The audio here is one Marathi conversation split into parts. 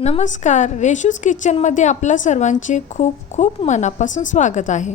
नमस्कार रेशूज किचनमध्ये आपल्या सर्वांचे खूप खूप मनापासून स्वागत आहे.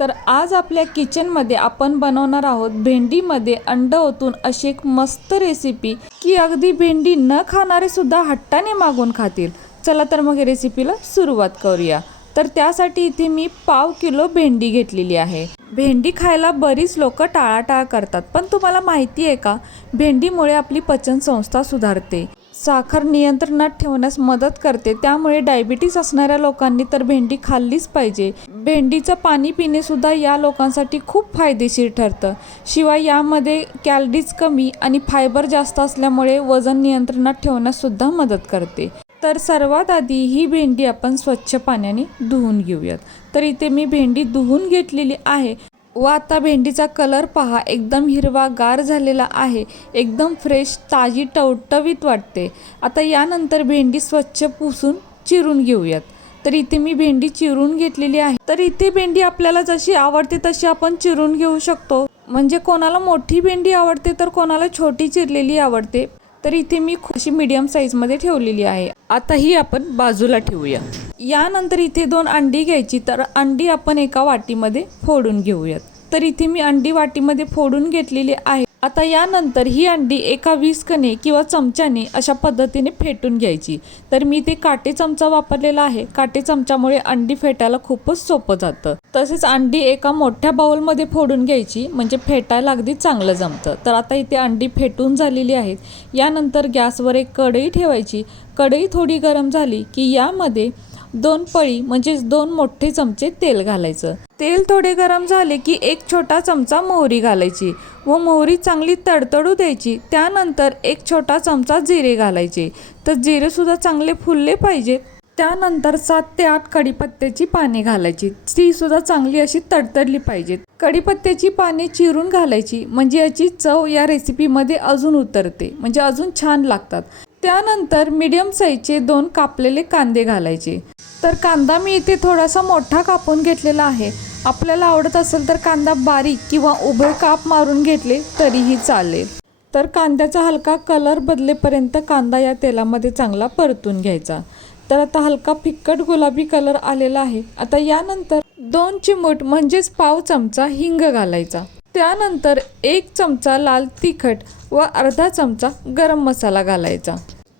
तर आज आपल्या किचनमध्ये आपण बनवणार आहोत भेंडीमध्ये अंड ओतून अशी एक मस्त रेसिपी की अगदी भेंडी न खाणारे सुद्धा हट्टाने मागून खातील. चला तर मग रेसिपीला सुरुवात करूया. तर त्यासाठी इथे मी पाव किलो भेंडी घेतलेली आहे. भेंडी खायला बरीच लोक टाळाटाळ करतात पण तुम्हाला माहिती आहे का? भेंडीमुळे आपली पचनसंस्था सुधारते. साखर नियंत्रणात ठेवण्यास मदत करते. त्यामुळे डायबिटीस असणाऱ्या लोकांनी तर भेंडी खाल्लीच पाहिजे. भेंडीचं पाणी पिणे सुद्धा या लोकांसाठी खूप फायदेशीर ठरतं. शिवाय यामध्ये कॅलरीज कमी आणि फायबर जास्त असल्यामुळे वजन नियंत्रणात ठेवण्यास सुद्धा मदत करते. तर सर्वात आधी ही भेंडी आपण स्वच्छ पाण्याने धुवून घेऊयात. तर इथे मी भेंडी धुवून घेतलेली आहे. व आता भेंडीचा कलर पहा एकदम हिरवा गार झालेला आहे. एकदम फ्रेश ताजी टवटवीत वाटते. आता यानंतर भेंडी स्वच्छ पुसून चिरून घेऊयात. तर इथे मी भेंडी चिरून घेतलेली आहे. तर इथे भेंडी आपल्याला जशी आवडते तशी आपण चिरून घेऊ शकतो. म्हणजे कोणाला मोठी भेंडी आवडते तर कोणाला छोटी चिरलेली आवडते. तर इथे मी खुशी मीडियम साईजमध्ये ठेवलेली आहे. आता ही आपण बाजूला ठेवूया. यानंतर इथे दोन अंडी घ्यायची. तर अंडी आपण एका वाटीमध्ये फोडून घेऊयात. तर इथे मी अंडी वाटीमध्ये फोडून घेतलेली आहे. आता यानंतर ही अंडी एका विस्कने किंवा चमच्याने अशा पद्धतीने फेटून घ्यायची. तर मी ते काटे चमचा वापरलेला आहे. काटे चमच्यामुळे अंडी फेटायला खूपच सोपं जातं. तसेच अंडी एका मोठ्या बाउलमध्ये फोडून घ्यायची म्हणजे फेटायला अगदी चांगलं जमतं. तर आता इथे अंडी फेटून झालेली आहेत. यानंतर गॅसवर एक कढई ठेवायची. कढई थोडी गरम झाली की यामध्ये दोन पळी म्हणजेच दोन मोठे चमचे तेल घालायचं. तेल थोडे गरम झाले की एक छोटा चमचा मोहरी घालायची व मोहरी चांगली तडतडू द्यायची. त्यानंतर एक छोटा चमचा जिरे घालायचे. तर जिरे सुद्धा चांगले फुलले पाहिजेत त्यानंतर सात ते आठ कढीपत्त्याची पाने घालायची. ती सुद्धा चांगली अशी तडतडली पाहिजेत. कढीपत्त्याची पाने चिरून घालायची म्हणजे याची चव या रेसिपीमध्ये अजून उतरते म्हणजे अजून छान लागतात. त्यानंतर मीडियम साईजचे दोन कापलेले कांदे घालायचे. तर कांदा मी इथे थोडासा मोठा कापून घेतलेला आहे. आपल्याला आवडत असेल तर कांदा बारीक किंवा उभे काप मारून घेतले तरीही चालेल. तर कांद्याचा हलका कलर बदलेपर्यंत कांदा या तेलामध्ये चांगला परतून घ्यायचा. तर आता हलका फिक्कट गुलाबी कलर आलेला आहे. आता यानंतर दोन चिमूट म्हणजेच पाव चमचा हिंग घालायचा. त्यानंतर एक चमचा लाल तिखट व अर्धा चमचा गरम मसाला घालायचा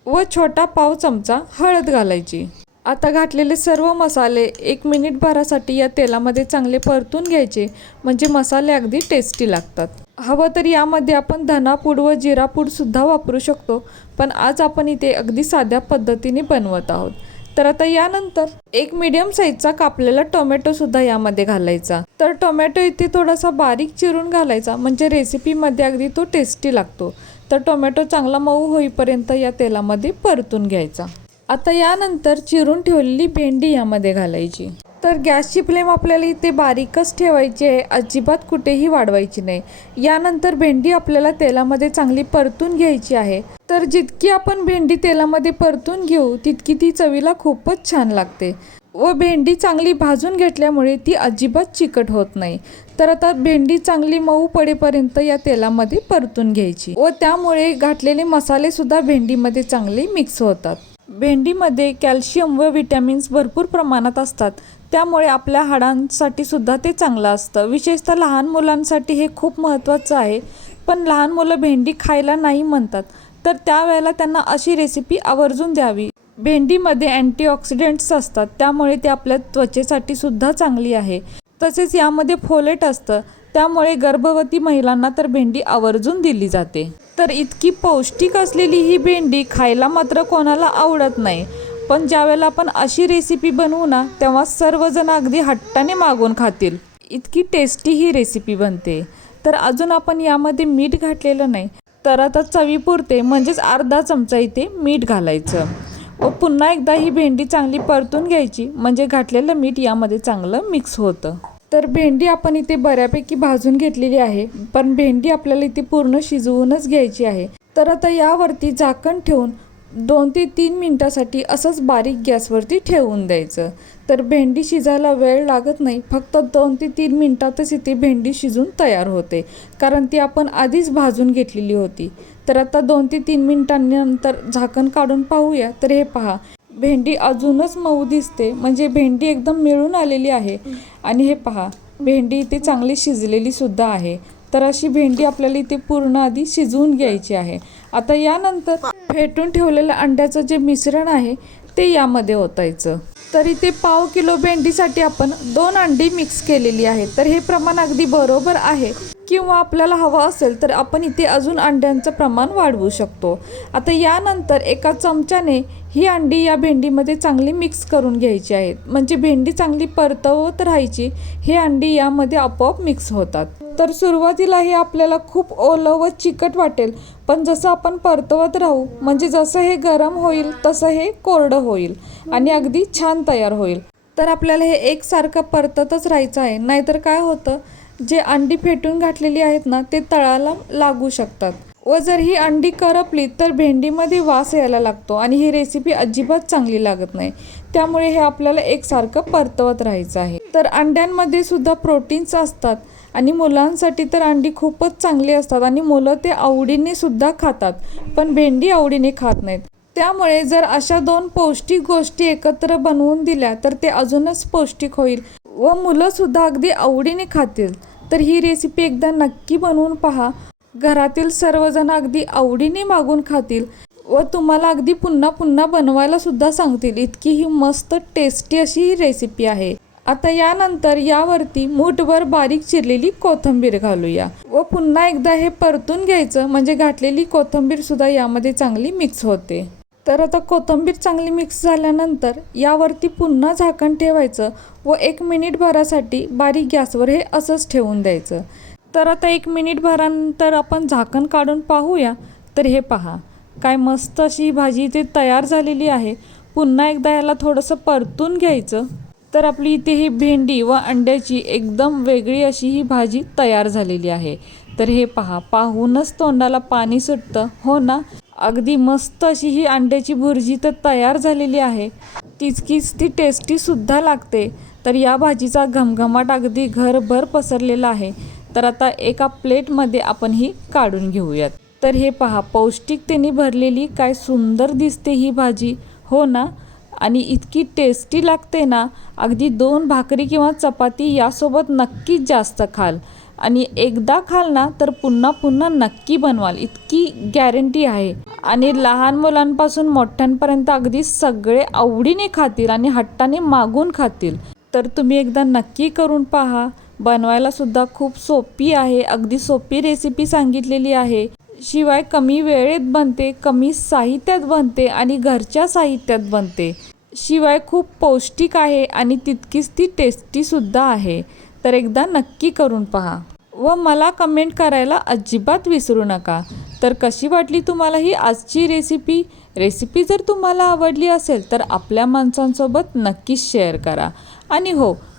व छोटा पाव चमचा हळद घालायची. आता घातलेले सर्व मसाले एक मिनिट भरासाठी या तेलामध्ये चांगले परतून घ्यायचे. म्हणजे मसाले अगदी टेस्टी लागतात. हवं तर यामध्ये आपण धनापूड व जिरापूड सुद्धा वापरू शकतो पण आज आपण इथे अगदी साध्या पद्धतीने बनवत आहोत. तर आता यानंतर एक मीडियम साईजचा कापलेला टोमॅटोसुद्धा यामध्ये घालायचा. तर टोमॅटो इथे थोडासा बारीक चिरून घालायचा म्हणजे रेसिपीमध्ये अगदी तो टेस्टी लागतो. तर टोमॅटो चांगला मऊ होईपर्यंत या तेलामध्ये परतून घ्यायचा. आता यानंतर चिरून ठेवलेली भेंडी यामध्ये घालायची. तर गॅसची फ्लेम आपल्याला इथे बारीकच ठेवायची आहे. अजिबात कुठेही वाढवायची नाही. यानंतर भेंडी आपल्याला तेलामध्ये चांगली परतून घ्यायची आहे. तर जितकी आपण भेंडी तेलामध्ये परतून घेऊ तितकी ती चवीला खूपच छान लागते व भेंडी चांगली भाजून घेतल्यामुळे ती अजिबात चिकट होत नाही. तर आता भेंडी चांगली मऊ पडेपर्यंत या तेलामध्ये परतून घ्यायची व त्यामुळे घातलेले मसाले सुद्धा भेंडीमध्ये चांगले मिक्स होतात. भेंडीमध्ये कॅल्शियम व विटॅमिन्स भरपूर प्रमाणात असतात. त्यामुळे आपल्या हाडांसाठी सुद्धा ते चांगलं असतं. विशेषतः लहान मुलांसाठी हे खूप महत्त्वाचं आहे. पण लहान मुलं भेंडी खायला नाही म्हणतात. तर त्यावेळेला त्यांना अशी रेसिपी आवर्जून द्यावी. भेंडीमध्ये अँटीऑक्सिडेंट्स असतात. त्यामुळे ते आपल्या त्वचेसाठी सुद्धा चांगली आहे. तसेच यामध्ये फोलेट असतं. त्यामुळे गर्भवती महिलांना तर भेंडी आवर्जून दिली जाते. तर इतकी पौष्टिक असलेली ही भेंडी खायला मात्र कोणाला आवडत नाही. पण ज्यावेळेला आपण अशी रेसिपी बनवू ना तेव्हा सर्वजण अगदी हट्टाने मागून खातील. इतकी टेस्टी ही रेसिपी बनते. तर अजून आपण यामध्ये मीठ घातलेलं नाही. तर आता चवीपुरते म्हणजेच अर्धा चमचा इथे मीठ घालायचं. व पुन्हा एकदा ही भेंडी चांगली परतून घ्यायची म्हणजे घातलेलं मीठ यामध्ये चांगलं मिक्स होतं. तर भेंडी आपण इथे बऱ्यापैकी भाजून घेतलेली आहे पण भेंडी आपल्याला इथे पूर्ण शिजवूनच घ्यायची आहे. तर आता यावरती झाकण ठेवून दोन ते तीन मिनटासाठी असंच बारीक गॅसवरती ठेवून द्यायचं. तर भेंडी शिजायला वेळ लागत नाही फक्त दोन ते तीन मिनटातच इथे भेंडी शिजून तयार होते कारण ती आपण आधीच भाजून घेतलेली होती. तर आता दोन ते तीन मिनटांनंतर झाकण काढून पाहूया. तर हे पहा भेंडी अजूनच मऊ दिसते. म्हणजे भेंडी एकदम मिळून आलेली आहे. आणि हे पहा भेंडी इथे चांगली शिजलेली सुद्धा आहे. तर अशी भेंडी आपल्याला इथे पूर्ण आधी शिजवून घ्यायची आहे. आता यानंतर फेटून ठेवलेलं अंड्याचं जे मिश्रण आहे ते यामध्ये ओतायचं. तर इथे पाव किलो भेंडीसाठी आपण दोन अंडी मिक्स केलेली आहे तर हे प्रमाण अगदी बरोबर आहे. किंवा आपल्याला हवं असेल तर आपण इथे अजून अंड्यांचं प्रमाण वाढवू शकतो. आता यानंतर एका चमच्याने ही अंडी या भेंडीमध्ये चांगली मिक्स करून घ्यायची आहेत. म्हणजे भेंडी चांगली परतवत राहायची हे अंडी यामध्ये आपोआप मिक्स होतात. तर सुरुवातीला हे आपल्याला खूप ओलं व चिकट वाटेल पण जसं आपण परतवत राहू म्हणजे जसं हे गरम होईल तसं हे कोरडं होईल आणि अगदी छान तयार होईल. तर आपल्याला हे एकसारखं परततच राहायचं आहे. नाहीतर काय होतं जे अंडी फेटून घातलेली आहेत ना ते तळाला लागू शकतात. व जर ही अंडी करपली तर भेंडीमध्ये वास यायला लागतो आणि ही रेसिपी अजिबात चांगली लागत नाही. त्यामुळे हे आपल्याला एकसारखं परतवत राहायचं आहे. तर अंड्यांमध्ये सुद्धा प्रोटीन्स असतात आणि मुलांसाठी तर अंडी खूपच चांगली असतात आणि मुलं ते आवडीने सुद्धा खातात पण भेंडी आवडीने खात नाहीत. त्यामुळे जर अशा दोन पौष्टिक गोष्टी एकत्र बनवून दिल्या तर ते अजूनच पौष्टिक होईल व मुलं सुद्धा अगदी आवडीने खातील. तर ही रेसिपी एकदा नक्की बनवून पहा. घरातील सर्वजण अगदी आवडीने मागून खातील व तुम्हाला अगदी पुन्हा पुन्हा बनवायला सुद्धा सांगतील. इतकी ही मस्त टेस्टी अशी ही रेसिपी आहे. आता यानंतर यावरती मूठभर बारीक चिरलेली कोथिंबीर घालूया. व पुन्हा एकदा हे परतून घ्यायचं म्हणजे घातलेली कोथिंबीर सुद्धा यामध्ये चांगली मिक्स होते. तर आता कोथिंबीर चांगली मिक्स झाल्यानंतर यावरती पुन्हा झाकण ठेवायचं व एक मिनिट भरासाठी बारीक गॅसवर हे असंच ठेवून द्यायचं. तर आता एक मिनिट भरानंतर आपण झाकण काढून पाहूया. तर हे पहा काय मस्त अशी ही भाजी इथे तयार झालेली आहे. पुन्हा एकदा याला थोडंसं परतून घ्यायचं. तर आपली इथे ही भेंडी व अंड्याची एकदम वेगळी अशी ही भाजी तयार झालेली आहे. तर हे पहा पाहूनच तोंडाला पाणी सुटतं. हो ना? अगदी मस्त अशी ही अंड्याची भुर्जी तर तयार झालेली आहे. तितकीच ती टेस्टीसुद्धा लागते. तर या भाजीचा घमघमाट अगदी घरभर पसरलेला आहे. तर आता एका प्लेटमध्ये आपण ही काढून घेऊयात. तर हे पहा पौष्टिकतेने भरलेली काय सुंदर दिसते ही भाजी. हो ना? आणि इतकी टेस्टी लागते ना? अगदी दोन भाकरी किंवा चपाती यासोबत नक्कीच जास्त खाल. आणि एकदा खाल ना तर पुन्हा पुन्हा नक्की बनवाल. इतकी गॅरंटी आहे. आणि लहान मुलांपासून मोठ्यांपर्यंत अगदी सगळे आवडीने खातील आणि हट्टाने मागून खातील. तर तुम्ही एकदा नक्की करून पहा. बनवायला सुद्धा खूप सोपी आहे. अगदी सोपी रेसिपी सांगितलेली आहे. शिवाय कमी वेळेत बनते कमी साहित्यात बनते आणि घरच्या साहित्यात बनते. शिवाय खूप पौष्टिक आहे आणि तितकीच ती टेस्टीसुद्धा आहे. तर एकदा नक्की करून पहा. व मला कमेंट करायला अजिबात विसरू नका. तर कशी वाटली तुम्हाला ही आजची रेसिपी रेसिपी जर तुम्हाला आवडली असेल तर आपल्या माणसांसोबत नक्कीच शेअर करा. आणि हो